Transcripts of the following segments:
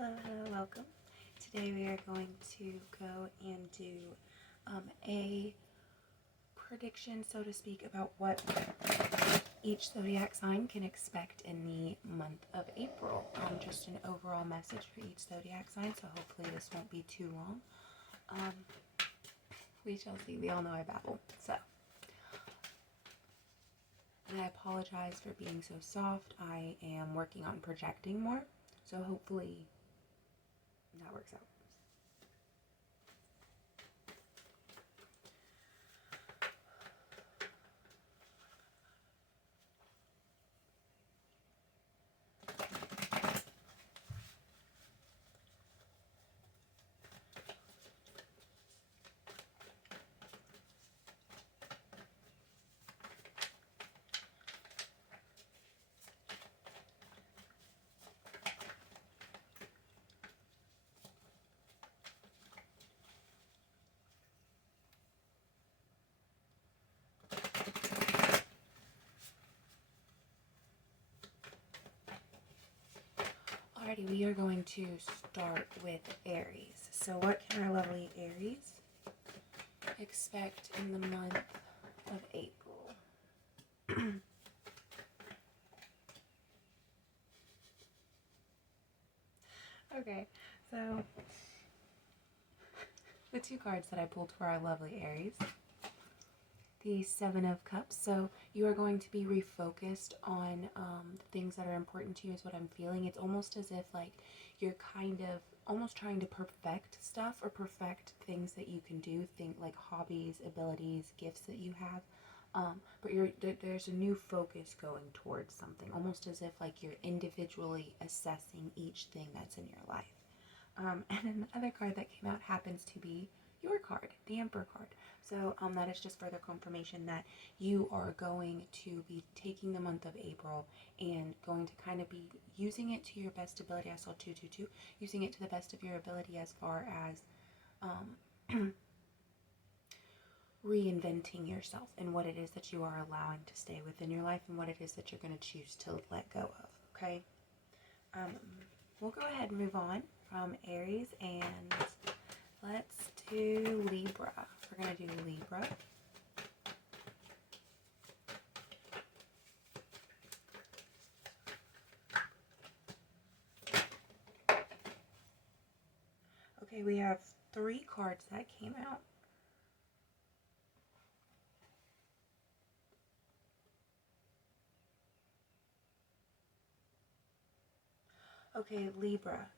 Hello, welcome. Today we are going to go and do a prediction, so to speak, about what each zodiac sign can expect in the month of April. Just an overall message for each zodiac sign, so hopefully this won't be too long. We shall see. We all know I babble. So, and I apologize for being so soft. I am working on projecting more, so hopefully that works out. Alrighty, we are going to start with Aries. So what can our lovely Aries expect in the month of April? Okay, so the two cards that I pulled for our lovely Aries, the Seven of Cups. So you are going to be refocused on the things that are important to you is what I'm feeling. It's almost as if like you're kind of almost trying to perfect stuff or perfect things that you can do, think like hobbies, abilities, gifts that you have. But there's a new focus going towards something, almost as if like you're individually assessing each thing that's in your life. And then the other card that came out happens to be your card, the Emperor card. So that is just further confirmation that you are going to be taking the month of April and going to kind of be using it to your best ability. I saw 222, using it to the best of your ability as far as reinventing yourself and what it is that you are allowing to stay within your life and what it is that you're going to choose to let go of, okay? We'll go ahead and move on from Aries and let's do Libra. We're going to do Libra. Okay, we have 3 cards that came out. Okay, Libra.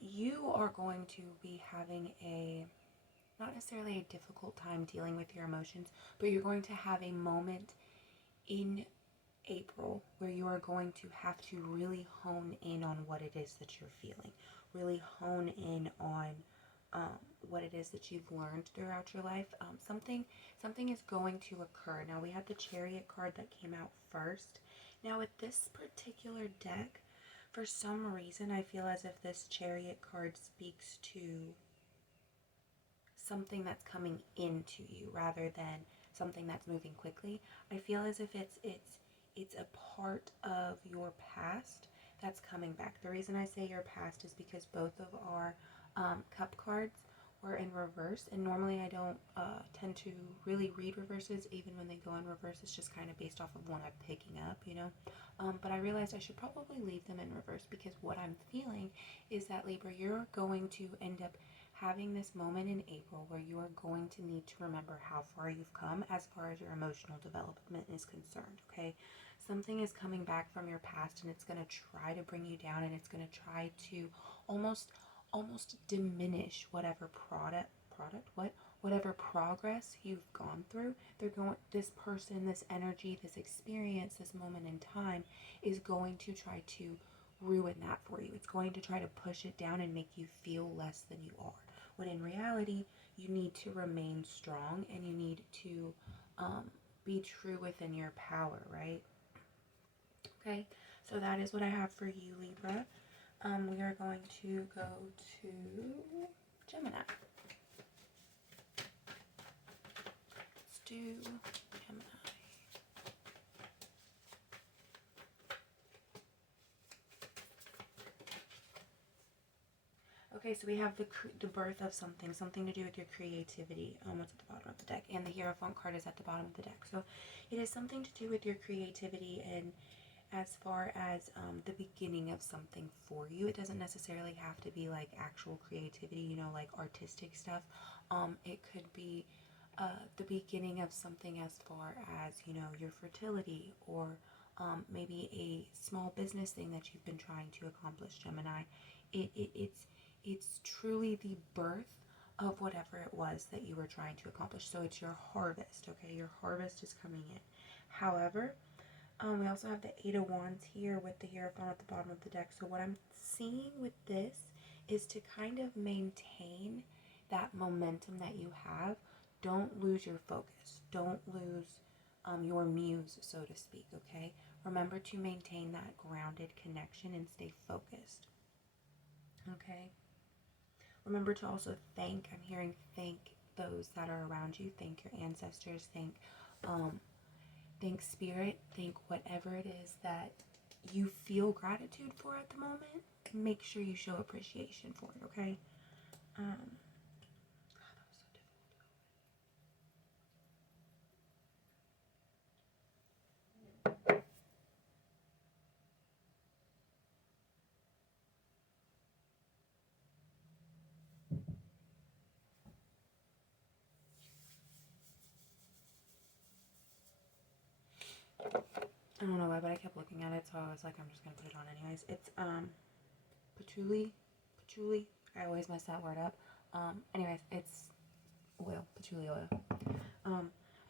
You are going to be having not necessarily a difficult time dealing with your emotions, but you're going to have a moment in April where you are going to have to really hone in on what it is that you're feeling, really hone in on what it is that you've learned throughout your life. Something is going to occur. Now we had the Chariot card that came out first. Now with this particular deck, for some reason, I feel as if this Chariot card speaks to something that's coming into you rather than something that's moving quickly. I feel as if it's a part of your past that's coming back. The reason I say your past is because both of our cup cards were in reverse, and normally I don't tend to really read reverses. Even when they go in reverse, it's just kind of based off of what I'm picking up, you know. But I realized I should probably leave them in reverse because what I'm feeling is that, Libra, you're going to end up having this moment in April where you are going to need to remember how far you've come as far as your emotional development is concerned, okay? Something is coming back from your past and it's going to try to bring you down, and it's going to try to almost diminish whatever whatever progress you've gone through. This person, this energy, this experience, this moment in time is going to try to ruin that for you. It's going to try to push it down and make you feel less than you are. When in reality, you need to remain strong and you need to be true within your power, right? Okay, so that is what I have for you, Libra. We are going to go to Gemini. Let's do Gemini. Okay, so we have the birth of something, something to do with your creativity. What's at the bottom of the deck? And the Hierophant card is at the bottom of the deck. So it is something to do with your creativity, and as far as the beginning of something for you. It doesn't necessarily have to be like actual creativity, you know, like artistic stuff. It could be the beginning of something as far as, you know, your fertility, or maybe a small business thing that you've been trying to accomplish, Gemini. It's truly the birth of whatever it was that you were trying to accomplish. So it's your harvest, okay? Your harvest is coming in. However, we also have the Eight of Wands here with the Hierophant at the bottom of the deck. So what I'm seeing with this is to kind of maintain that momentum that you have. Don't lose your focus. Don't lose your muse, so to speak, okay? Remember to maintain that grounded connection and stay focused, okay? Remember to also thank, I'm hearing thank those that are around you. Thank your ancestors. Thank spirit. Thank whatever it is that you feel gratitude for at the moment. Make sure you show appreciation for it, okay? God, that was so difficult. I don't know why, but I kept looking at it, so I was like, I'm just gonna put it on anyways. It's patchouli. I always mess that word up. Anyways, it's oil, patchouli oil.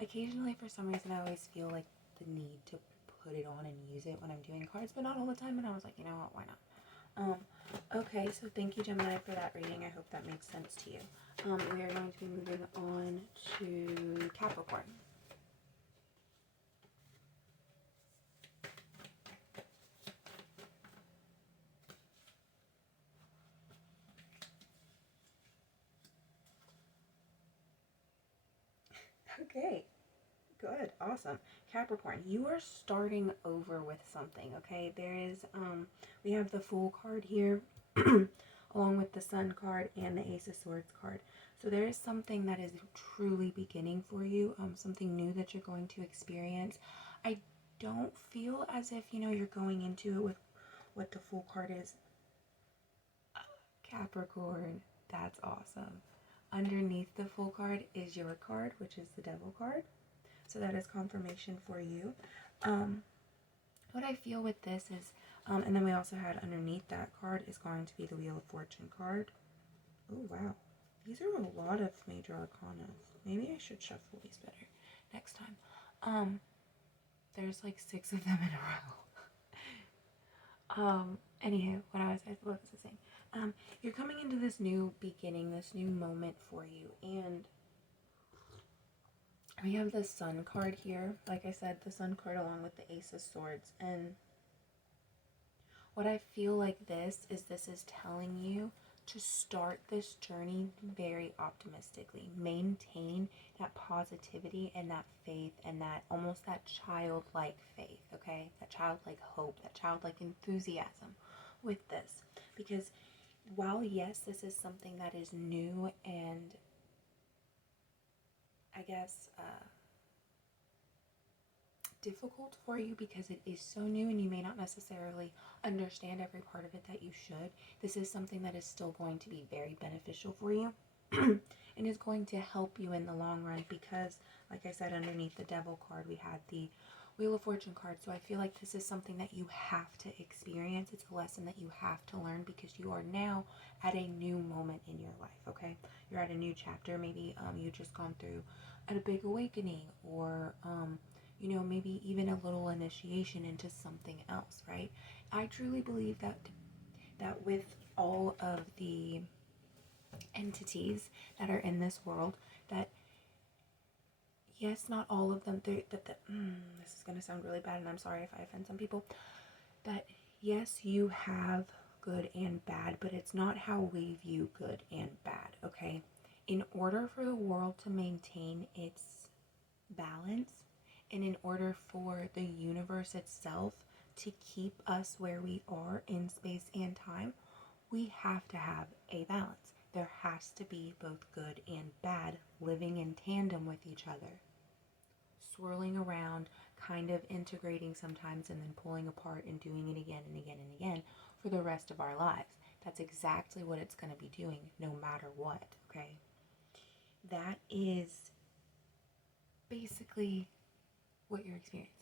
Occasionally, for some reason, I always feel like the need to put it on and use it when I'm doing cards, but not all the time. And I was like, you know what, why not? Okay, so thank you, Gemini, for that reading. I hope that makes sense to you. We are going to be moving on to Capricorn. Okay, good, awesome. Capricorn, you are starting over with something, okay? There is, we have the Fool card here, along with the Sun card and the Ace of Swords card. So there is something that is truly beginning for you, something new that you're going to experience. I don't feel as if, you know, you're going into it with what the Fool card is. Capricorn, that's awesome. Underneath the Fool card is your card, which is the Devil card. So that is confirmation for you. What I feel with this is, and then we also had underneath that card is going to be the Wheel of Fortune card. Oh, wow. These are a lot of major arcana. Maybe I should shuffle these better next time. There's like 6 of them in a row. Anywho, what was I saying? You're coming into this new beginning, this new moment for you, and we have the Sun card here. Like I said, the Sun card along with the Ace of Swords. And what I feel like this is telling you to start this journey very optimistically. Maintain that positivity and that faith and that almost that childlike faith, okay? That childlike hope, that childlike enthusiasm with this. Because while, yes, this is something that is new and I guess difficult for you because it is so new and you may not necessarily understand every part of it that you should, this is something that is still going to be very beneficial for you and is going to help you in the long run because, like I said, underneath the Devil card, we had the Wheel of Fortune card. So I feel like this is something that you have to experience. It's a lesson that you have to learn because you are now at a new moment in your life, okay? You're at a new chapter. Maybe you've just gone through a big awakening or you know, maybe even a little initiation into something else, right? I truly believe that with all of the entities that are in this world, that yes, not all of them, this is going to sound really bad and I'm sorry if I offend some people, that yes, you have good and bad, but it's not how we view good and bad, okay? In order for the world to maintain its balance, and in order for the universe itself to keep us where we are in space and time, we have to have a balance. There has to be both good and bad living in tandem with each other. Swirling around, kind of integrating sometimes and then pulling apart and doing it again and again and again for the rest of our lives. That's exactly what it's going to be doing no matter what, okay? That is basically what you're experiencing,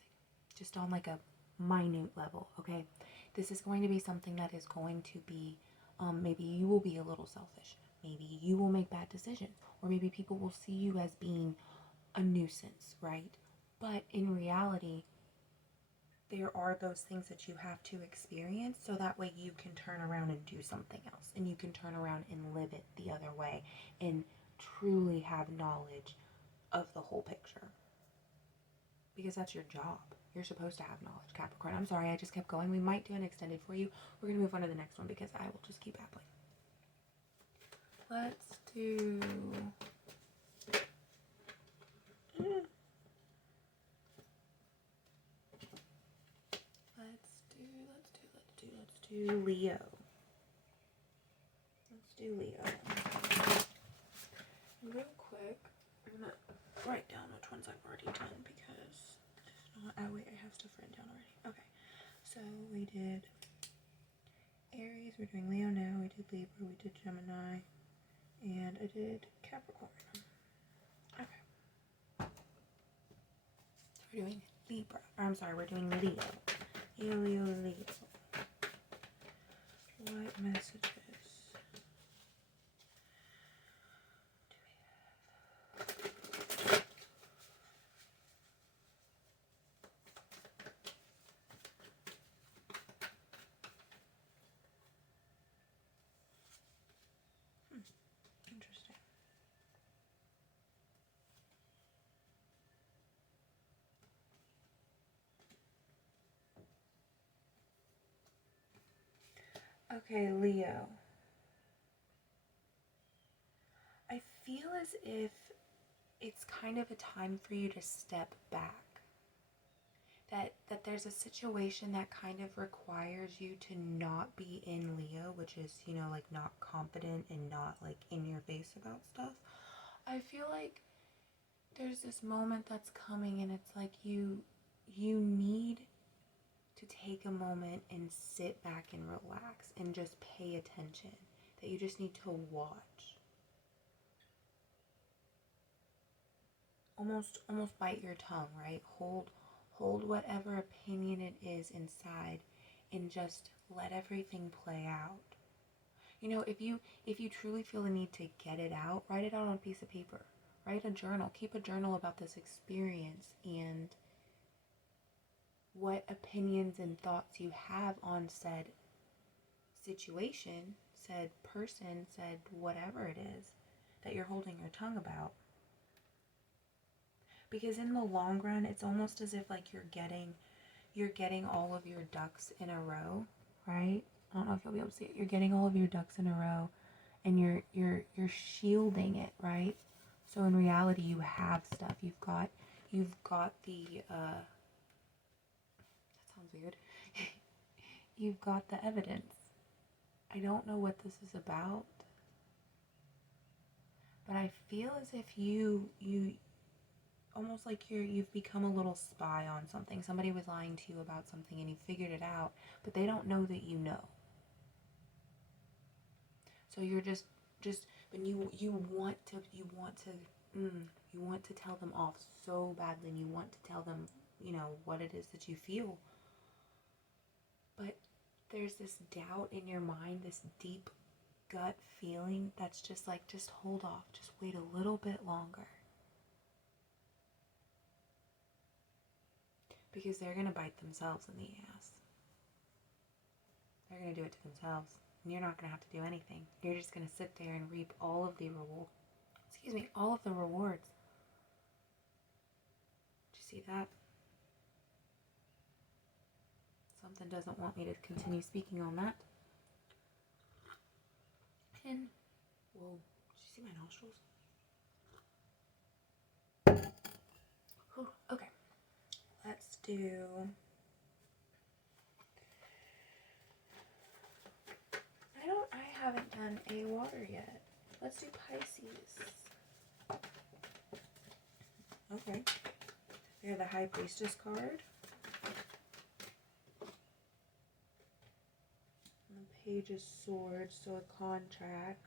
just on like a minute level, okay? This is going to be something that is going to be, maybe you will be a little selfish. Maybe you will make bad decisions, or maybe people will see you as being a nuisance, right? But in reality, there are those things that you have to experience so that way you can turn around and do something else, and you can turn around and live it the other way and truly have knowledge of the whole picture, because that's your job. You're supposed to have knowledge, Capricorn. I'm sorry, I just kept going. We might do an extended for you. We're going to move on to the next one because I will just keep babbling. Let's do... Let's do Leo. Let's do Leo. Real quick, I'm going to write down which ones I've already done because if not, oh wait, I have stuff written down already. Okay, so we did Aries, we're doing Leo now, we did Libra, we did Gemini, and I did Capricorn. Okay. So we're doing Libra, or I'm sorry, we're doing Leo. Leo. What messages do we have? Interesting. Okay, Leo. I feel as if it's kind of a time for you to step back. That there's a situation that kind of requires you to not be in Leo, which is, you know, like not confident and not like in your face about stuff. I feel like there's this moment that's coming and it's like you need to take a moment and sit back and relax and just pay attention. That you just need to watch. Almost bite your tongue, right? Hold whatever opinion it is inside and just let everything play out. You know, if you truly feel the need to get it out, write it out on a piece of paper. Write a journal. Keep a journal about this experience and what opinions and thoughts you have on said situation, said person, said whatever it is that you're holding your tongue about. Because in the long run, it's almost as if like you're getting all of your ducks in a row, right? I don't know if you'll be able to see it. You're getting all of your ducks in a row and you're shielding it, right? So in reality, you have stuff. You've got the that sounds weird. You've got the evidence. I don't know what this is about, but I feel as if you almost like you've become a little spy on something. Somebody was lying to you about something and you figured it out, but they don't know that you know. So you're just but you want to tell them off so badly, and you want to tell them, you know, what it is that you feel. But there's this doubt in your mind, this deep gut feeling that's just like, just hold off, just wait a little bit longer. Because they're going to bite themselves in the ass. They're going to do it to themselves. And you're not going to have to do anything. You're just going to sit there and reap all of the rewards. Did you see that? Something doesn't want me to continue speaking on that. And, whoa, did you see my nostrils? Whew, okay. Let's do... haven't done a water yet. Let's do Pisces. Okay. We have the High Priestess card. And the Page of Swords, so a contract.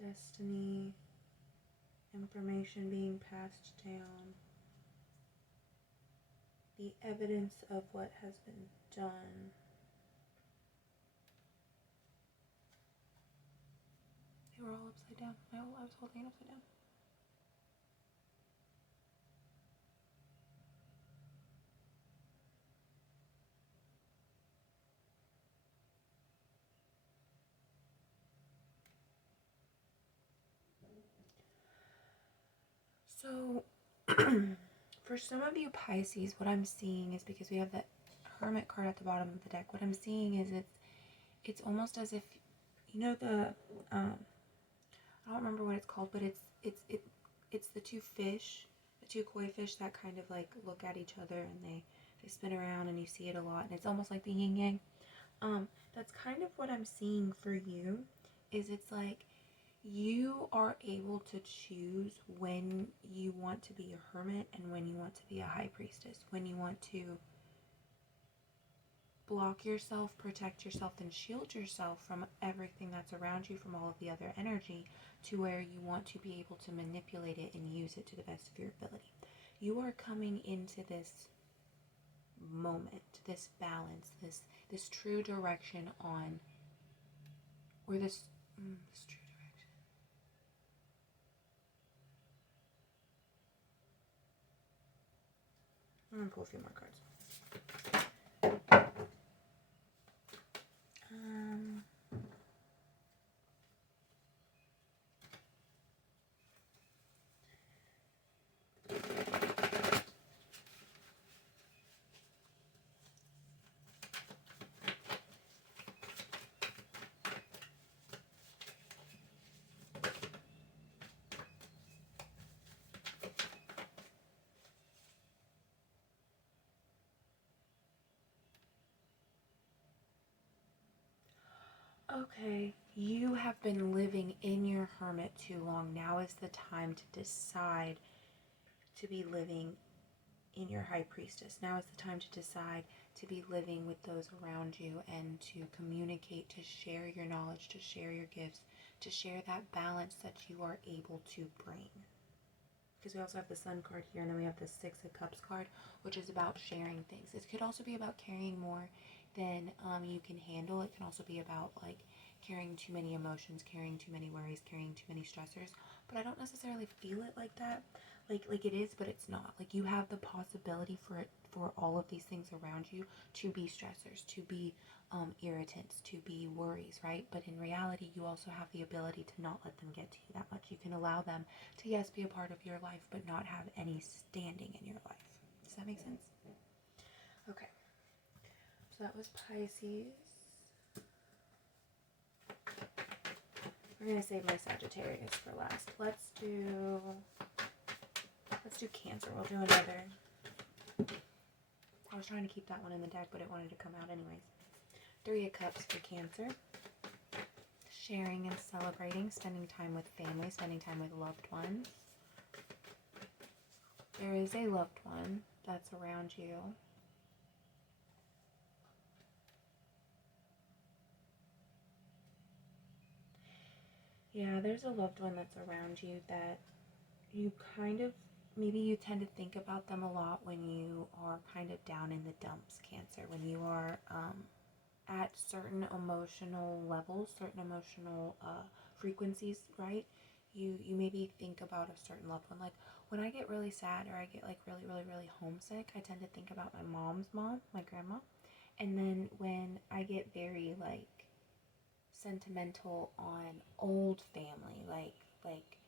Destiny. Information being passed down. The evidence of what has been done. They were all upside down. I was holding it upside down. So, for some of you Pisces, what I'm seeing is, because we have that Hermit card at the bottom of the deck, what I'm seeing is it's almost as if, you know, the I don't remember what it's called, but it's the two fish, the two koi fish that kind of like look at each other and they spin around, and you see it a lot, and it's almost like the yin yang. That's kind of what I'm seeing for you. Is it's like you are able to choose when you want to be a hermit and when you want to be a high priestess, when you want to block yourself, protect yourself, and shield yourself from everything that's around you, from all of the other energy, to where you want to be able to manipulate it and use it to the best of your ability. You are coming into this moment, this balance, this true direction on, or this true direction. I'm gonna pull a few more cards. Okay, you have been living in your hermit too long. Now is the time to decide to be living in your high priestess. Now is the time to decide to be living with those around you and to communicate, to share your knowledge, to share your gifts, to share that balance that you are able to bring. Because we also have the Sun card here, and then we have the Six of Cups card, which is about sharing things. It could also be about carrying more than you can handle. It can also be about like carrying too many emotions, carrying too many worries, carrying too many stressors. But I don't necessarily feel it like that. Like it is, but it's not. Like, you have the possibility for all of these things around you to be stressors, to be irritants, to be worries, right? But in reality, you also have the ability to not let them get to you that much. You can allow them to, yes, be a part of your life, but not have any standing in your life. Does that make sense? Okay. So that was Pisces. We're going to save my Sagittarius for last. Let's do Cancer. We'll do another. I was trying to keep that one in the deck, but it wanted to come out anyways. Three of Cups for Cancer. Sharing and celebrating, spending time with family, spending time with loved ones. There is a loved one that's around you. Yeah, there's a loved one that's around you that you kind of, maybe you tend to think about them a lot when you are kind of down in the dumps, Cancer. When you are at certain emotional levels, certain emotional frequencies, right? You maybe think about a certain loved one. Like, when I get really sad or I get like really, really, really homesick, I tend to think about my mom's mom, my grandma. And then when I get very like sentimental on old family, like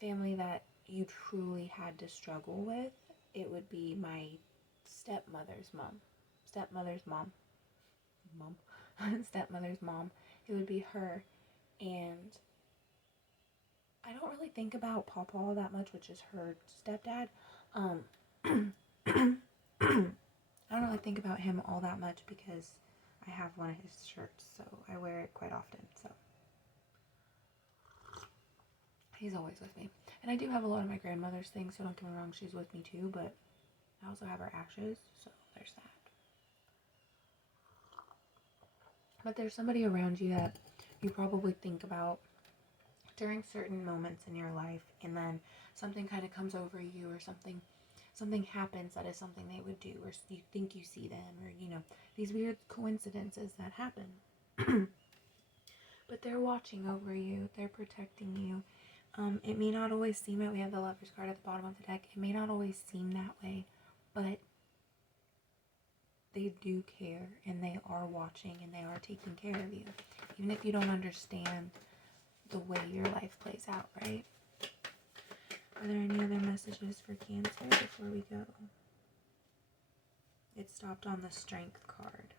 family that you truly had to struggle with, it would be my stepmother's mom. Stepmother's mom. Stepmother's mom. It would be her. And I don't really think about Papa all that much, which is her stepdad. I don't really think about him all that much because I have one of his shirts, so I wear it quite often. So he's always with me. And I do have a lot of my grandmother's things, so don't get me wrong, she's with me too, but I also have her ashes, so there's that. But there's somebody around you that you probably think about during certain moments in your life, and then something kind of comes over you, or something happens that is something they would do, or you think you see them, or these weird coincidences that happen. But they're watching over you, they're protecting you. It may not always seem it. We have the Lover's card at the bottom of the deck. It may not always seem that way, but they do care, and they are watching, and they are taking care of you, even if you don't understand the way your life plays out, right? Are there any other messages for Cancer before we go? It stopped on the Strength card.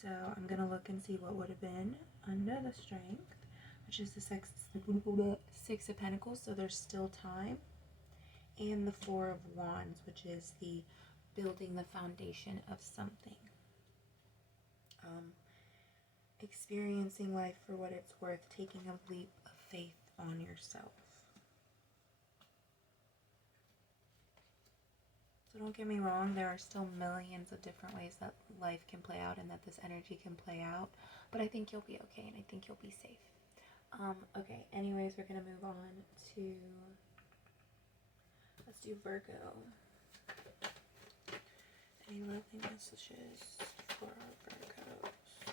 So I'm going to look and see what would have been under the Strength, which is the Six of Pentacles, so there's still time. And the Four of Wands, which is the building the foundation of something. Experiencing life for what it's worth, taking a leap of faith on yourself. So don't get me wrong, there are still millions of different ways that life can play out and that this energy can play out, but I think you'll be okay, and I think you'll be safe. Okay, anyways, we're going to move on to, let's do Virgo. Any lovely messages for our Virgos?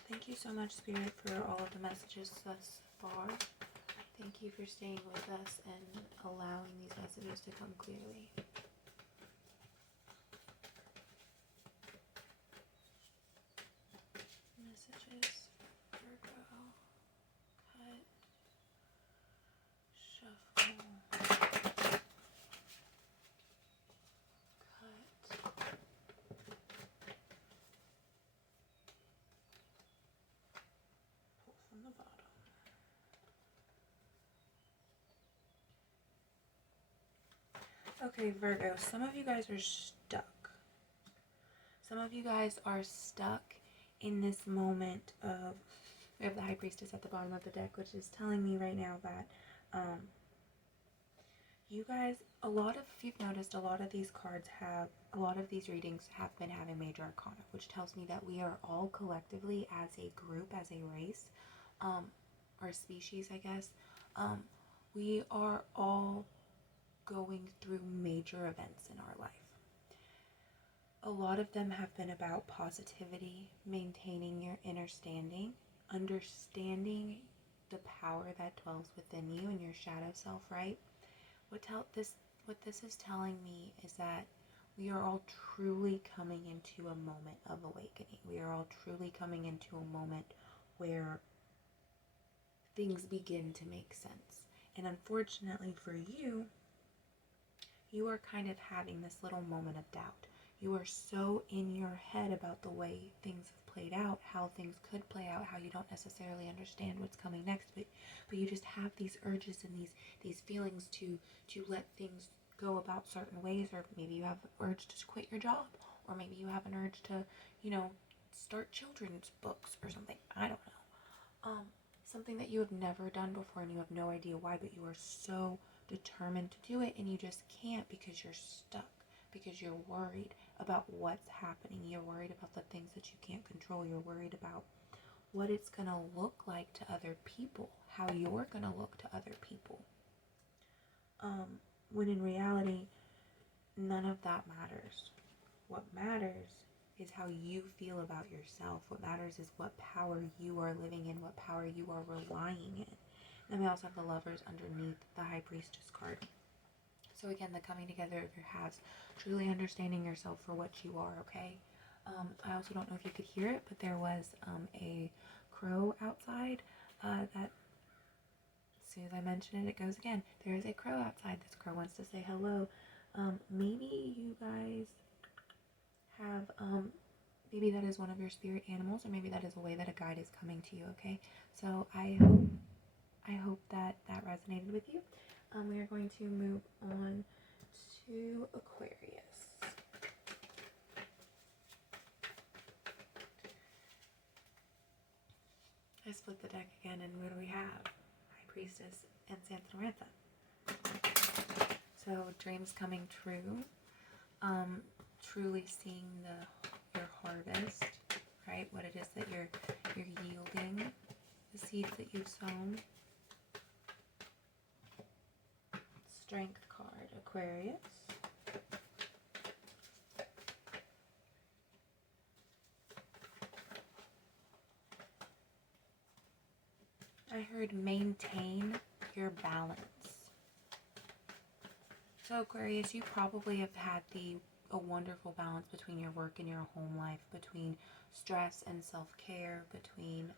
Thank you so much, Spirit, for all of the messages thus far. Thank you for staying with us and allowing these messages to come clearly. Messages, Virgo, cut, shuffle, cut, pull from the bottom. Okay, Virgo, some of you guys are stuck. Some of you guys are stuck in this moment of, we have the High Priestess at the bottom of the deck, which is telling me right now that you guys, if you've noticed, a lot of these cards have, a lot of these readings have been having major arcana, which tells me that we are all collectively, as a group, as a race, or species, I guess, we are all going through major events in our life. A lot of them have been about positivity, maintaining your inner standing, understanding the power that dwells within you and your shadow self, right? What this is telling me is that we are all truly coming into a moment of awakening. We are all truly coming into a moment where things begin to make sense. And unfortunately for you, you are kind of having this little moment of doubt. You are so in your head about the way things have played out, how things could play out, how you don't necessarily understand what's coming next, but you just have these urges and these feelings to let things go about certain ways, or maybe you have an urge to quit your job, or maybe you have an urge to, start children's books or something. I don't know. Something that you have never done before and you have no idea why, but you are so determined to do it and you just can't because you're stuck, because you're worried about what's happening. You're worried about the things that you can't control. You're worried about what it's going to look like to other people, how you're going to look to other people. When in reality, none of that matters. What matters is how you feel about yourself. What matters is what power you are living in, what power you are relying in. Then we also have the Lovers underneath the High Priestess card. So again, the coming together of your halves, truly understanding yourself for what you are, okay? I also don't know if you could hear it, but there was a crow outside that, as soon as I mention it, it goes again. There is a crow outside. This crow wants to say hello. Maybe you guys have, maybe that is one of your spirit animals, or maybe that is a way that a guide is coming to you, okay? So I hope that resonated with you. We are going to move on to Aquarius. split the deck again, and what do we have? High Priestess and Samantha. So dreams coming true, truly seeing your harvest, right? What it is that you're yielding, the seeds that you've sown. Strength card, Aquarius. I heard maintain your balance. So Aquarius, you probably have had a wonderful balance between your work and your home life, between stress and self-care, between,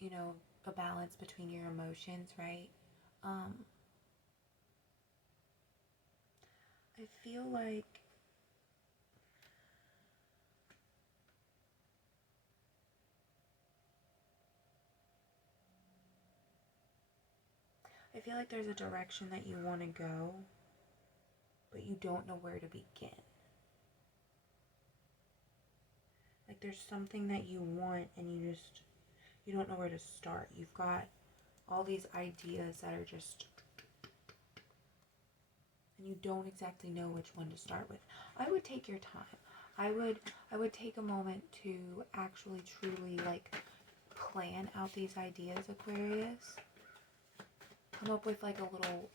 you know, a balance between your emotions, right? I feel like there's a direction that you want to go, but you don't know where to begin. Like there's something that you want and you don't know where to start. You've got all these ideas that are just, and you don't exactly know which one to start with. I would take your time. I would take a moment to actually truly like plan out these ideas, Aquarius. Come up with like a little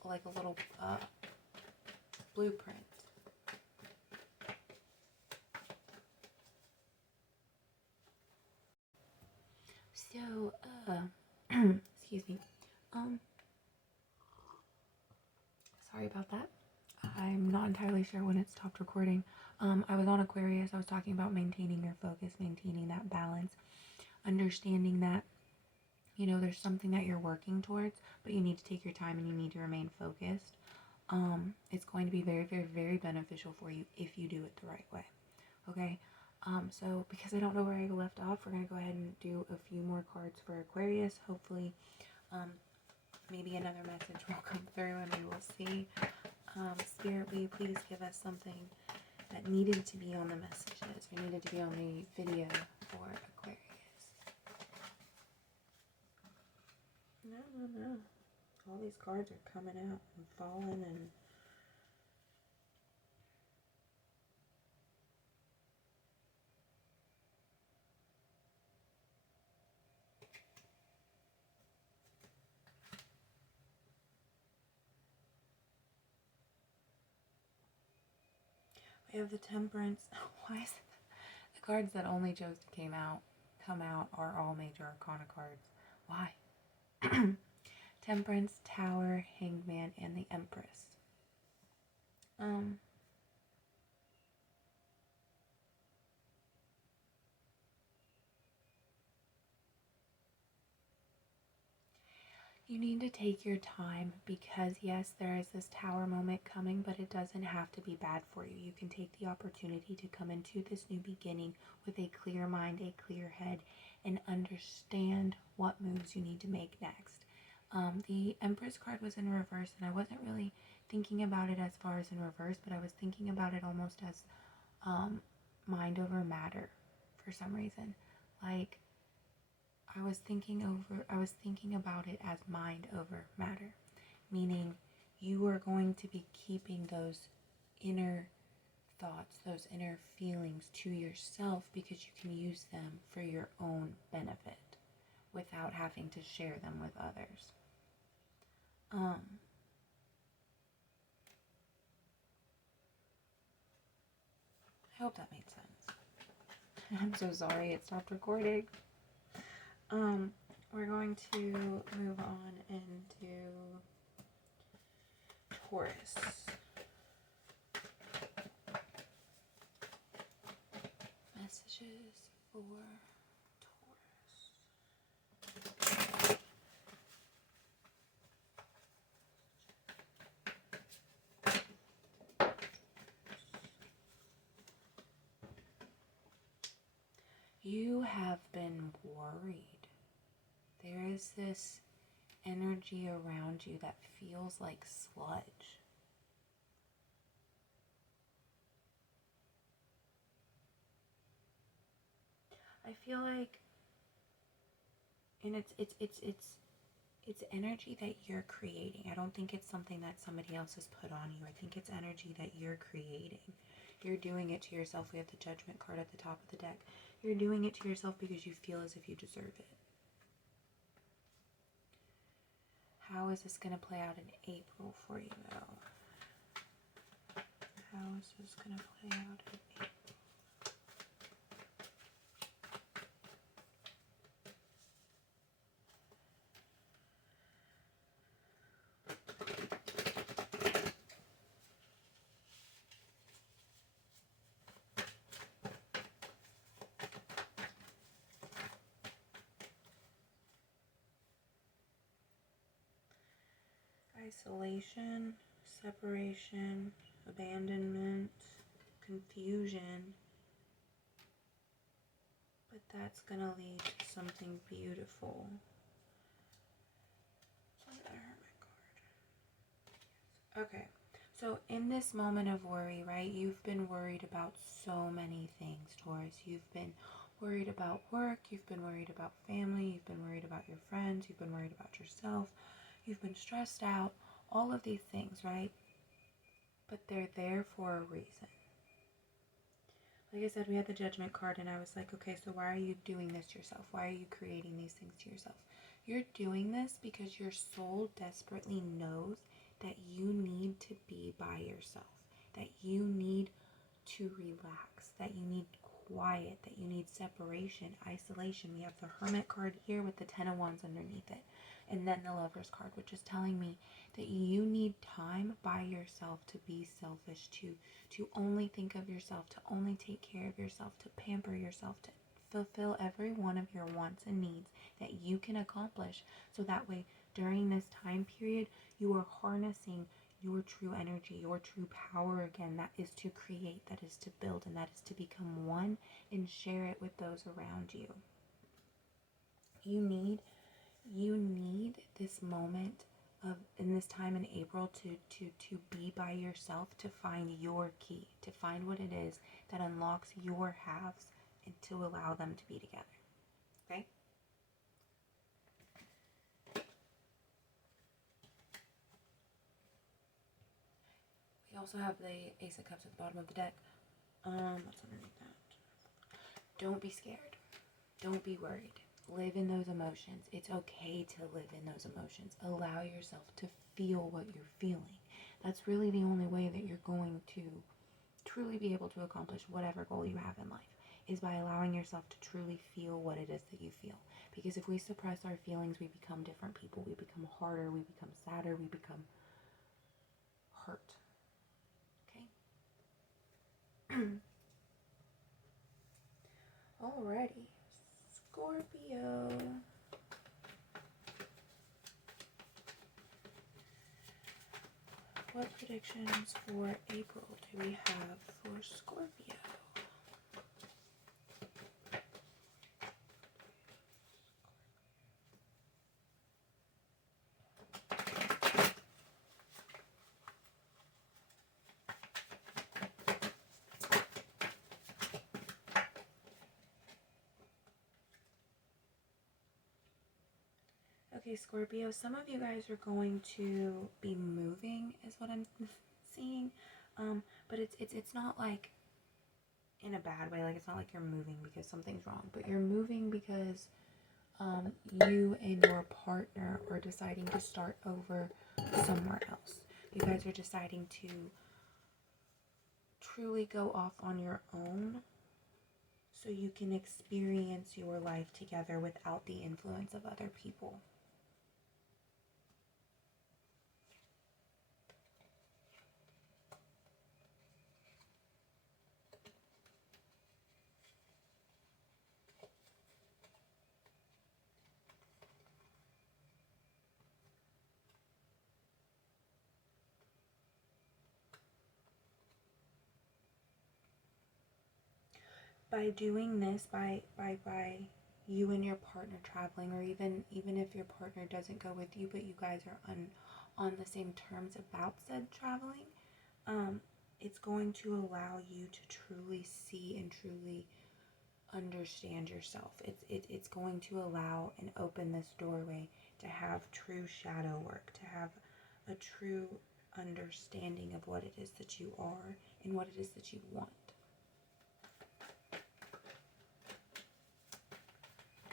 blueprint. So, excuse me. Sorry about that. I'm not entirely sure when it stopped recording. I was on Aquarius. I was talking about maintaining your focus, maintaining that balance, understanding that, you know, there's something that you're working towards, but you need to take your time and you need to remain focused. It's going to be very, very, very beneficial for you if you do it the right way. Okay? So because I don't know where I left off, we're going to go ahead and do a few more cards for Aquarius. Hopefully, maybe another message will come through and we will see. Spirit, will you please give us something that needed to be on the messages or needed to be on the video for Aquarius? No. All these cards are coming out and falling and we have the Temperance. Why is it the cards that only chose to come out are all major arcana cards? Why? Temperance, Tower, Hangman, and the Empress. You need to take your time because yes, there is this Tower moment coming, but it doesn't have to be bad for you. You can take the opportunity to come into this new beginning with a clear mind, a clear head, and understand what moves you need to make next. The Empress card was in reverse, and I wasn't really thinking about it as far as in reverse, but I was thinking about it almost as mind over matter for some reason. Like, I was thinking about it as mind over matter, meaning you are going to be keeping those inner thoughts, those inner feelings to yourself because you can use them for your own benefit without having to share them with others. I hope that made sense. I'm so sorry it stopped recording. We're going to move on into Taurus. Messages for Taurus. You have been worried. There is this energy around you that feels like sludge. I feel like And it's energy that you're creating. I don't think it's something that somebody else has put on you. I think it's energy that you're creating. You're doing it to yourself. We have the Judgment card at the top of the deck. You're doing it to yourself because you feel as if you deserve it. How is this going to play out in April for you, though? How is this going to play out in April? Isolation, separation, abandonment, confusion. But that's going to lead to something beautiful. Okay, so in this moment of worry, right, you've been worried about so many things, Taurus. You've been worried about work, you've been worried about family, you've been worried about your friends, you've been worried about yourself, you've been stressed out, all of these things, right? But they're there for a reason. Like I said, we had the Judgment card, and I was like, okay, so why are you doing this to yourself? Why are you creating these things to yourself? You're doing this because your soul desperately knows that you need to be by yourself, that you need to relax, that you need quiet, that you need separation, isolation. We have the Hermit card here with the Ten of Wands underneath it, and then the Lovers card, which is telling me that you need time by yourself to be selfish, to only think of yourself, to only take care of yourself, to pamper yourself, to fulfill every one of your wants and needs that you can accomplish, so that way during this time period you are harnessing your true energy, your true power again, that is to create, that is to build, and that is to become one and share it with those around you. You need this moment of, in this time in April, to be by yourself, to find your key, to find what it is that unlocks your halves and to allow them to be together. Okay? We also have the Ace of Cups at the bottom of the deck. What's underneath that? Don't be scared. Don't be worried. Live in those emotions. It's okay to live in those emotions. Allow yourself to feel what you're feeling. That's really the only way that you're going to truly be able to accomplish whatever goal you have in life, is by allowing yourself to truly feel what it is that you feel. Because if we suppress our feelings, we become different people. We become harder. We become sadder. We become hurt. Okay? Alrighty. Scorpio. What predictions for April do we have for Scorpio? Okay, Scorpio, some of you guys are going to be moving, is what I'm seeing. But it's not like in a bad way. Like, it's not like you're moving because something's wrong, but you're moving because you and your partner are deciding to start over somewhere else. You guys are deciding to truly go off on your own so you can experience your life together without the influence of other people. By doing this, by you and your partner traveling, or even if your partner doesn't go with you, but you guys are on the same terms about said traveling, it's going to allow you to truly see and truly understand yourself. It's going to allow and open this doorway to have true shadow work, to have a true understanding of what it is that you are and what it is that you want. Do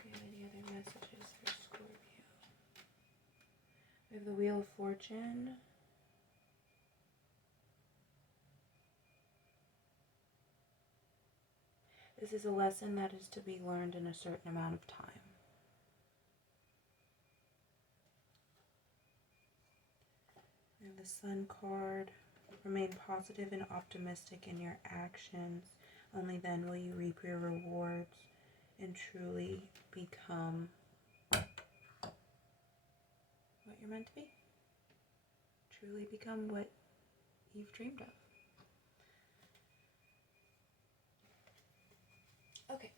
we have any other messages for Scorpio? We have the Wheel of Fortune. This is a lesson that is to be learned in a certain amount of time. And the Sun card. Remain positive and optimistic in your actions. Only then will you reap your rewards and truly become what you're meant to be. Truly become what you've dreamed of. Okay,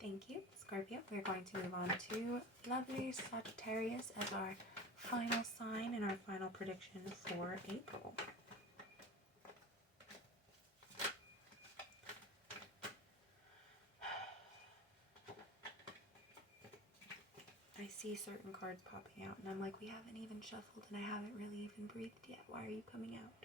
thank you, Scorpio. We're going to move on to lovely Sagittarius as our final sign and our final prediction for April. I see certain cards popping out and I'm like, we haven't even shuffled and I haven't really even breathed yet. Why are you coming out?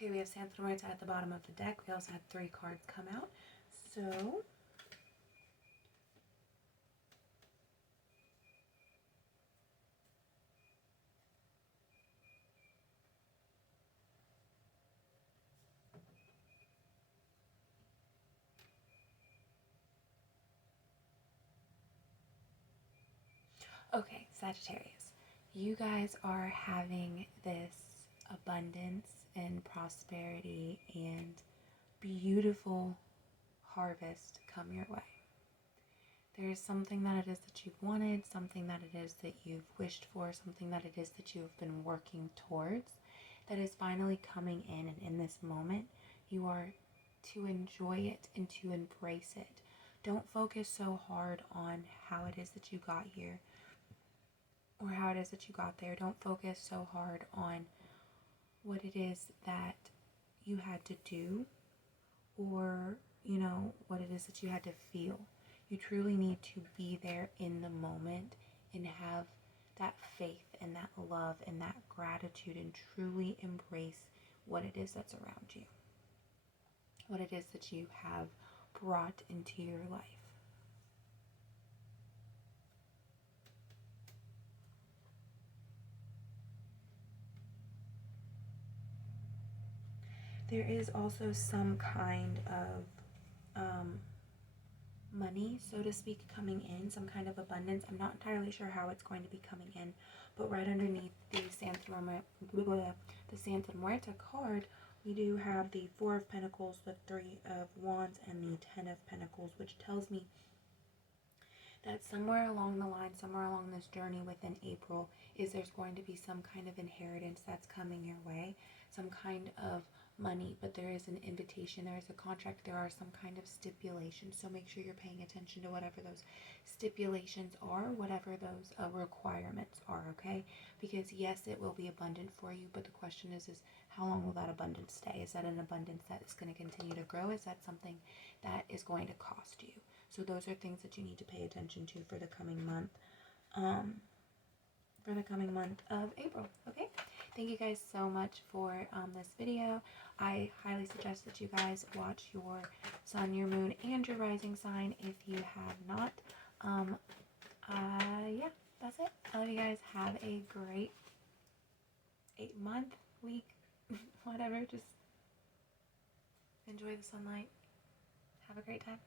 Okay, we have Santa Marta at the bottom of the deck. We also had 3 cards come out. So, okay, Sagittarius, you guys are having this abundance and prosperity and beautiful harvest come your way. There is something that it is that you've wanted, something that it is that you've wished for, something that it is that you have been working towards that is finally coming in, and in this moment you are to enjoy it and to embrace it. Don't focus so hard on how it is that you got here or how it is that you got there. Don't focus so hard on what it is that you had to do or, what it is that you had to feel. You truly need to be there in the moment and have that faith and that love and that gratitude and truly embrace what it is that's around you, what it is that you have brought into your life. There is also some kind of money, so to speak, coming in, some kind of abundance. I'm not entirely sure how it's going to be coming in, but right underneath the Santa Muerta card, we do have the 4 of Pentacles, the 3 of Wands, and the 10 of Pentacles, which tells me that somewhere along the line, somewhere along this journey within April, there's going to be some kind of inheritance that's coming your way, some kind of money, but there is an invitation, there is a contract, there are some kind of stipulations. So make sure you're paying attention to whatever those stipulations are, whatever those requirements are, okay? Because yes, it will be abundant for you, but the question is how long will that abundance stay? Is that an abundance that is going to continue to grow? Is that something that is going to cost you? So those are things that you need to pay attention to for the coming month. Of April, okay? Thank you guys so much for this video. I highly suggest that you guys watch your sun, your moon, and your rising sign if you have not. Yeah, that's it. I love you guys. Have a great 8-month, week, whatever. Just enjoy the sunlight. Have a great time.